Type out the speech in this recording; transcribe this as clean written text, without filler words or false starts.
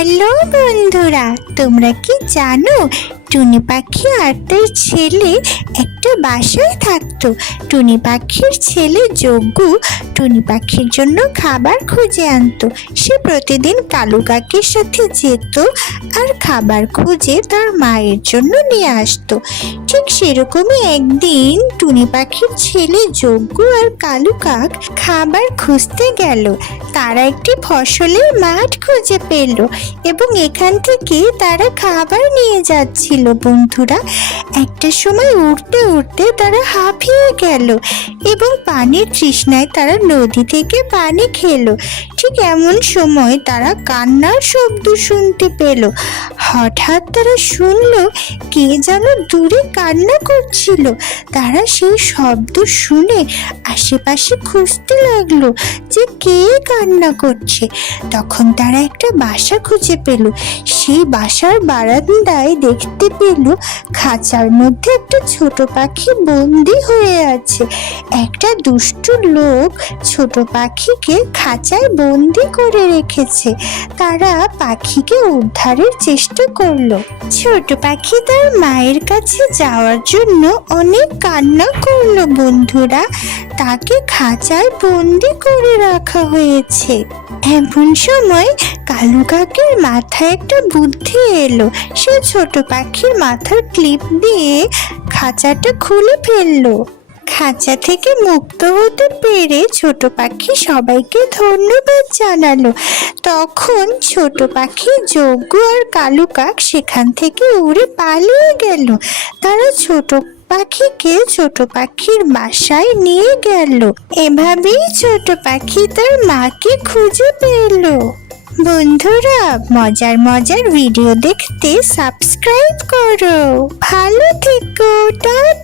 Hello বন্ধুরা, তোমরা কি জানো টুনি পাখি আর তার ছেলে একটা বাসায় থাকতো। টুনি পাখির ছেলে যজ্ঞ টুনি পাখির জন্য খাবার খুঁজে আনতো। সে প্রতিদিন কালু কাকের সাথে যেত আর খাবার খুঁজে তার মায়ের জন্য নিয়ে আসতো। ঠিক সেরকমই একদিন টুনি পাখির ছেলে যজ্ঞ আর কালু কাক খাবার খুঁজতে গেল। তারা একটি ফসলের মাঠ খুঁজে পেল এবং এখান থেকে তারা খাবার নিয়ে যাচ্ছিল। বন্ধুরা, একটা সময় উঠতে উঠতে তারা হাঁপিয়ে গেল এবং পানির তৃষ্ণায় তারা নদী থেকে পানি খেলো। ঠিক এমন সময় তারা কান্নার শব্দ শুনতে পেল। হঠাৎ তারা শুনলো কে যেন দূরে কান্না করছিল। তারা সেই শব্দ শুনে আশেপাশে খুঁজতে লাগলো যে কে কান্না করছে। তখন তারা একটা বাসা খুঁজে পেল। সেই বাসার বারান্দায় দেখতে পেল খাঁচার মধ্যে একটা ছোট পাখি বন্দি হয়ে আছে। একটা দুষ্টু লোক ছোট পাখিকে খাঁচায় বন্দি করে রেখেছে। তারা পাখিকে উদ্ধারের চেষ্টা করলো। ছোট পাখি তার মায়ের কাছে যাওয়ার জন্য অনেক কান্না করলো। বন্ধুরা, তাকে খাঁচায় বন্দি করে রাখা হয়েছে। এমন সময় কালু কাকের মাথায় একটা বুদ্ধি এলো। সে ছোট পাখির মাথার ক্লিপ দিয়ে খাঁচাটা খুলে ফেললো। খাঁচা থেকে মুক্ত হতে পেরে ছোট পাখি সবাইকে ধন্যবাদ জানালো। তখন ছোট পাখি যজ্ঞ আর কালু কাক সেখান থেকে উড়ে পালিয়ে গেল। তারা ছোট পাখিকে ছোট পাখির বাসায় নিয়ে গেল। এভাবেই ছোট পাখি তার মাকে খুঁজে পেল। বন্ধুরা, মজার মজার ভিডিও দেখতে সাবস্ক্রাইব করো। ভালো থেকো, টাটা।